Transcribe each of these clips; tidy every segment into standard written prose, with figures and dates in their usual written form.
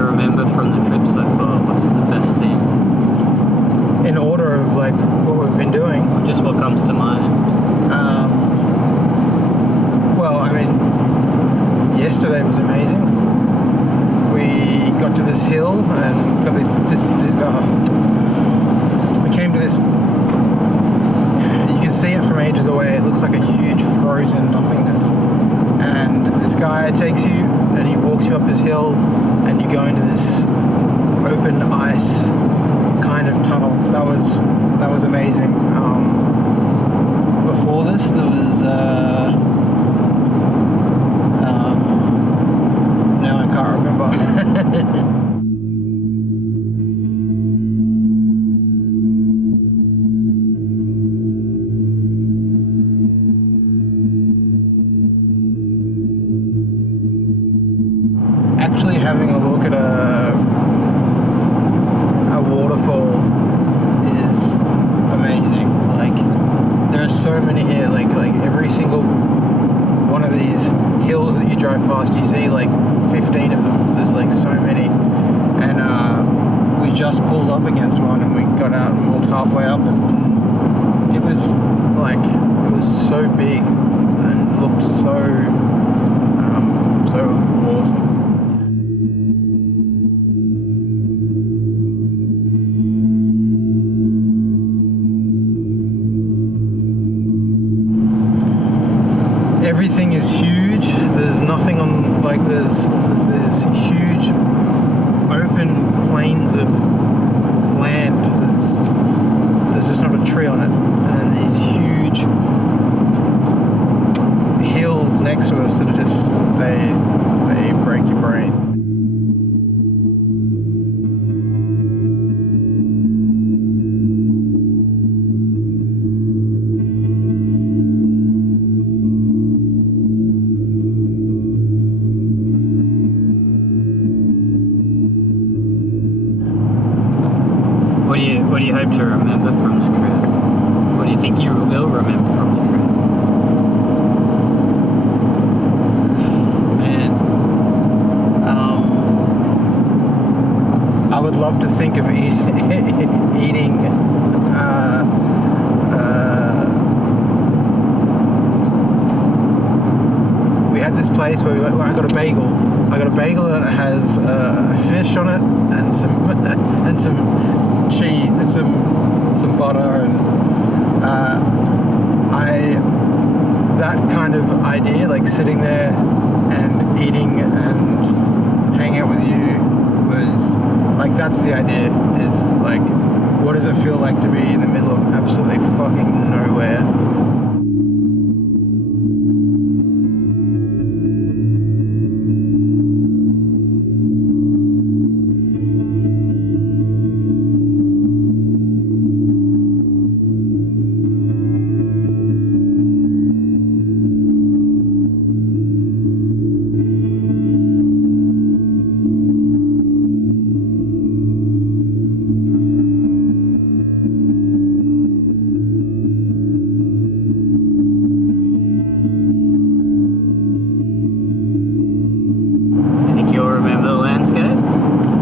you remember from the trip so far? What's the best thing? In order of like what we've been doing. Or just what comes to mind? Well, I mean, yesterday was amazing. We got to this hill and got we came to this. You can see it from ages away. It looks like a huge frozen nothingness. And this guy takes you and he walks you up this hill, and you go into this open ice kind of tunnel. That was amazing. Before this, there was now I can't remember. Actually having a look at a waterfall is amazing. Like, there are so many here. Like every single one of these hills that you drive past, you see like 15 of them. There's like so many. And we just pulled up against one, and we got out and walked halfway up, and it was so big and looked so awesome. Everything is huge. There's nothing on, like, there's huge open plains of land there's just not a tree on it, and these huge hills next to us that are just they break your brain. What do you hope to remember from the trip? What do you think you will remember from the trip? Man, I would love to think of eating we had this place where I got a bagel. And it has fish on it and some cheese and some butter, and that kind of idea, like sitting there and eating and hanging out with you, was like, that's the idea. Is like, what does it feel like to be in the middle of absolutely fucking nowhere?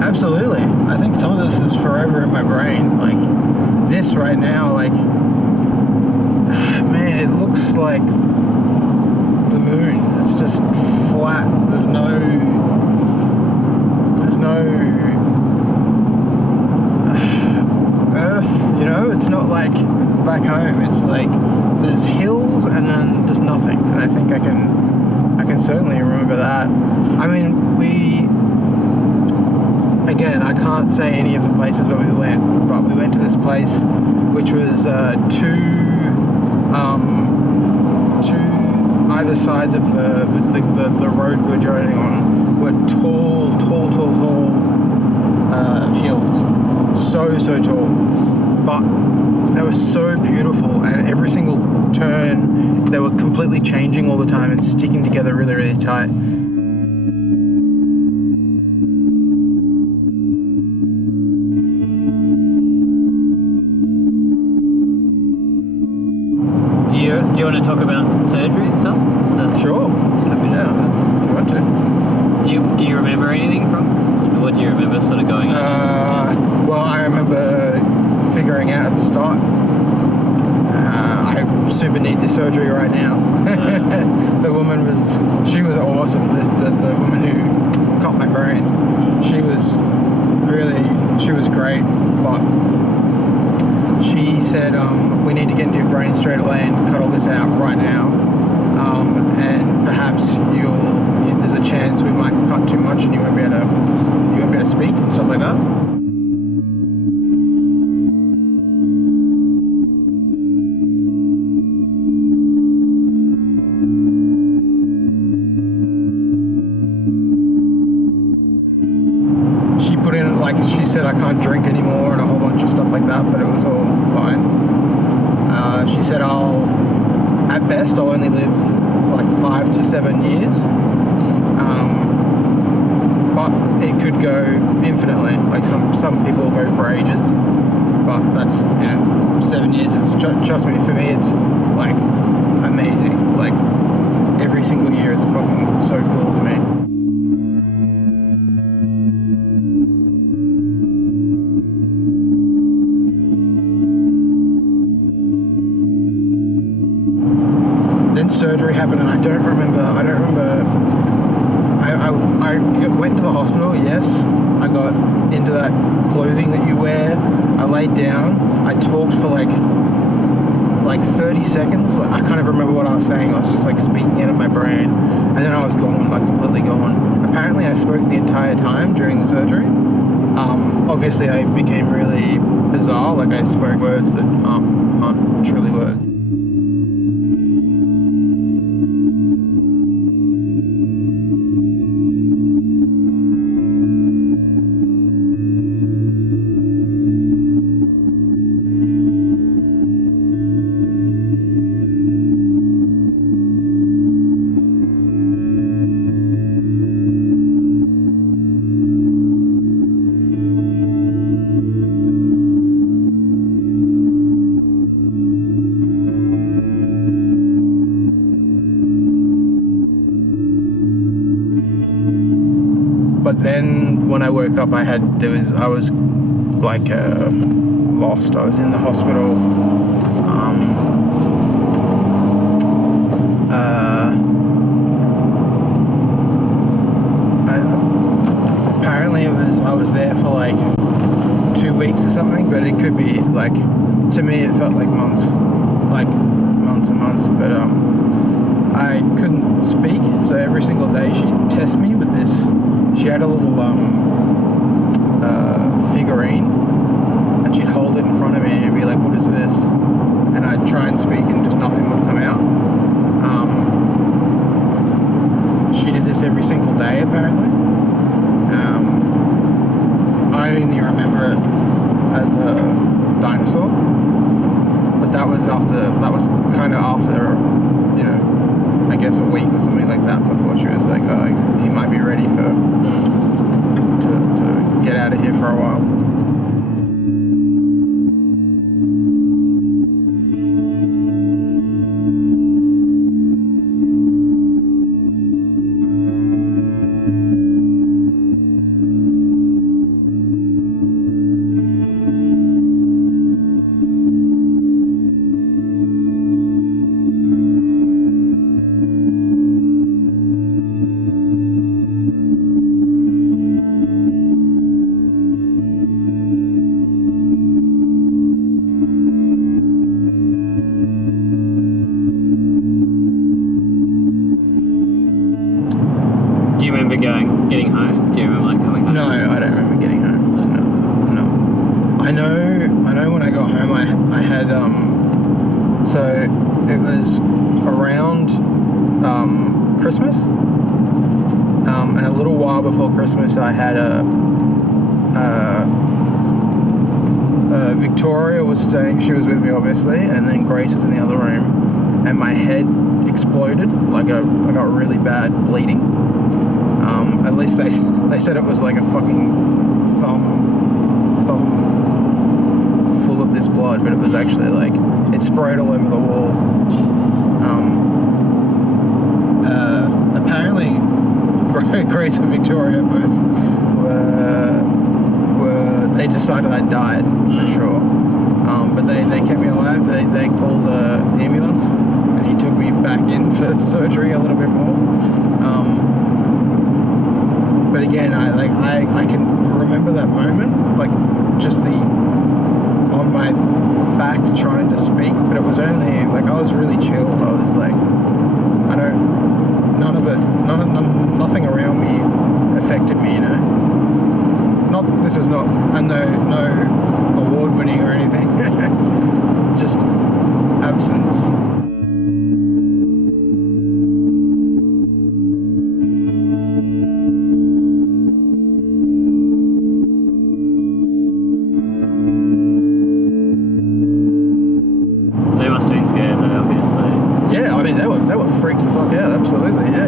Absolutely. I think some of this is forever in my brain. Like, this right now, like, man, it looks like the moon. It's just flat. There's no earth, you know? It's not like back home. It's like there's hills and then just nothing. And I think I can certainly remember that. I mean, again, I can't say any of the places where we went, but we went to this place which was two either sides of the road we were driving on were tall hills, so tall, but they were so beautiful, and every single turn they were completely changing all the time and sticking together really tight. Do you want to talk about surgery stuff? Sure. Happy to talk about it. If you want to. Do you remember anything from it? what do you remember sort of going on? Well, I remember figuring out at the start, I super need this surgery right now. The woman she was awesome. The woman who cut my brain, she was great, but she said, we need to get into your brain straight away and cut all this out right now. And perhaps there's a chance we might cut too much and you won't be able to speak and stuff like that. She said I can't drink anymore and a whole bunch of stuff like that, but it was all fine. She said at best I'll only live like 5 to 7 years, but it could go infinitely. Like some people go for ages, but that's 7 years is trust me, for me it's like amazing. Like every single year is fucking so cool to me. Surgery happened and I don't remember. I went to the hospital, yes. I got into that clothing that you wear. I laid down. I talked for like 30 seconds. I can't even remember what I was saying. I was just like speaking out of my brain. And then I was gone, like completely gone. Apparently I spoke the entire time during the surgery. Obviously I became really bizarre. Like I spoke words that aren't truly words. But then when I woke up, I was like lost. I was in the hospital. Apparently I was there for like 2 weeks or something, but it could be like, to me it felt like months and months. But I couldn't speak, so every single day she'd test me with this. She had a little figurine, and she'd hold it in front of me and be like, "What is this?" And I'd try and speak, and just nothing would come out. She did this every single day, apparently. I only remember it as a dinosaur, but that was kind of after, I guess a week or something like that, before she was like, "Oh, he might be ready to get out of here for a while." Getting home? Do you remember like coming home? No, I don't remember getting home. No. I know when I got home I had so it was around Christmas. And a little while before Christmas I had Victoria was staying, she was with me obviously, and then Grace was in the other room, and my head exploded, like I got really bad bleeding. At least they said it was like a fucking thumb full of this blood, but it was actually like, it sprayed all over the wall. Apparently Grace and Victoria both they decided I died for sure. But they kept me alive. They called an ambulance, and he took me back in for surgery a little bit more. But again, I can remember that moment, like just the on my back trying to speak, but it was only like I was really chill. I was like, nothing around me affected me, you know. This is not no award winning or anything, just absence. They must have been scared though, obviously. Yeah, I mean they were freaked the fuck out. Absolutely, yeah.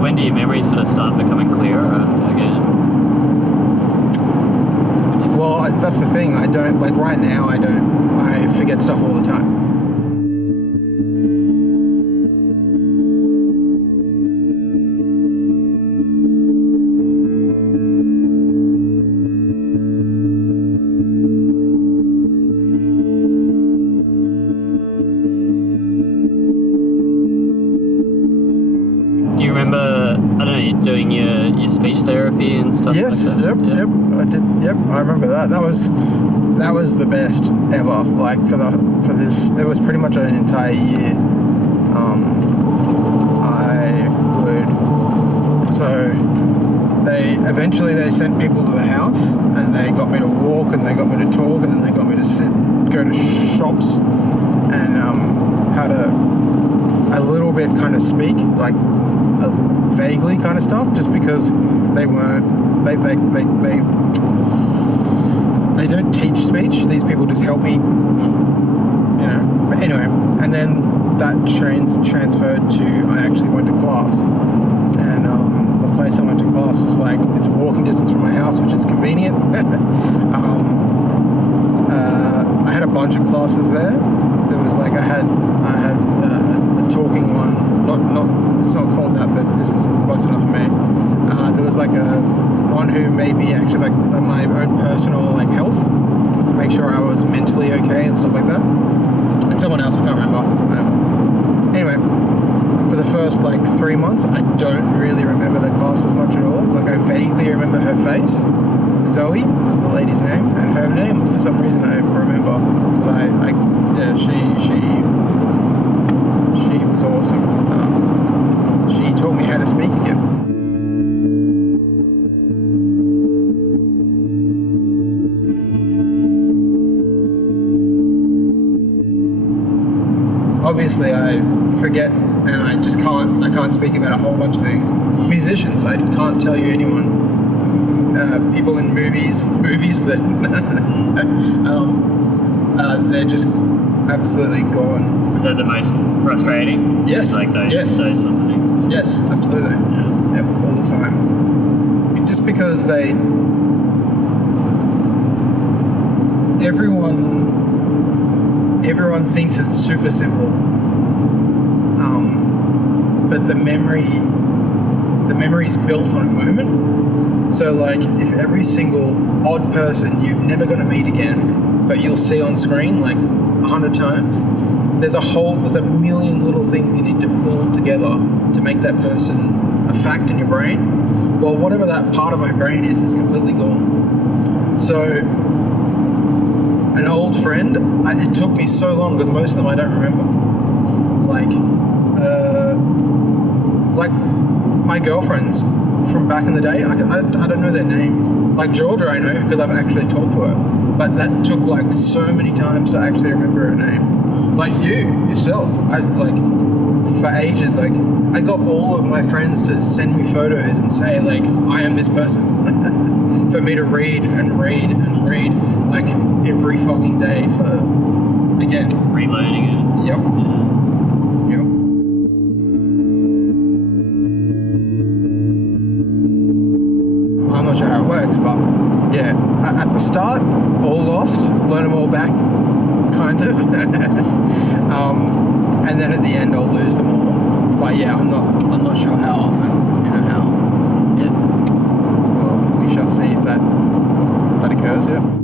When do your memories sort of start becoming clearer again? Well, that's the thing. I don't, like right now, I forget stuff all the time. Do you remember, I don't know, doing your speech therapy and stuff Yes, like that? yep, I did. Yep, I remember that. That was the best ever. Like for this, it was pretty much an entire year. They eventually sent people to the house, and they got me to walk, and they got me to talk, and then they got me to go to shops, and how to a little bit kind of speak, like vaguely kind of stuff, just because they don't teach speech. These people just help me, you know. But anyway, and then that transferred to I actually went to class, and the place I went to class was like it's walking distance from my house, which is convenient. I had a bunch of classes there. There was like I had a talking one. Not it's not called that, but this is close enough for me. There was like one who made me actually like my own personal like health, make sure I was mentally okay and stuff like that. And someone else I can't remember. Anyway, for the first like 3 months, I don't really remember the class as much at all. Like I vaguely remember her face. Zoe was the lady's name, and her name for some reason I remember because she was awesome. She taught me how to speak again. Obviously, I forget, and I can't speak about a whole bunch of things. Musicians, I can't tell you anyone. People in movies that they're just absolutely gone. Is that the most frustrating? Yes. Like those sorts of things? Yes, absolutely. Yeah. Yep, all the time. Just because everyone thinks it's super simple. But the memory's built on a moment. So like if every single odd person you're never going to meet again, but you'll see on screen like 100 times, there's a million little things you need to pull together to make that person a fact in your brain. Well, whatever that part of my brain is completely gone. So, an old friend, it took me so long because most of them I don't remember. Like my girlfriends from back in the day, I don't know their names. Like Georgia, I know because I've actually talked to her, but that took like so many times to actually remember her name. Like you yourself, for ages, like I got all of my friends to send me photos and say like I am this person for me to read and read and read like every fucking day for again Relearning it. Yep. Yep. I'm not sure how it works, but yeah, at the start, all lost, learn them all back, kind of. And then at the end, I'll lose them all. But yeah, I'm not sure how often, how. Yeah. Well, we shall see if that occurs. Yeah.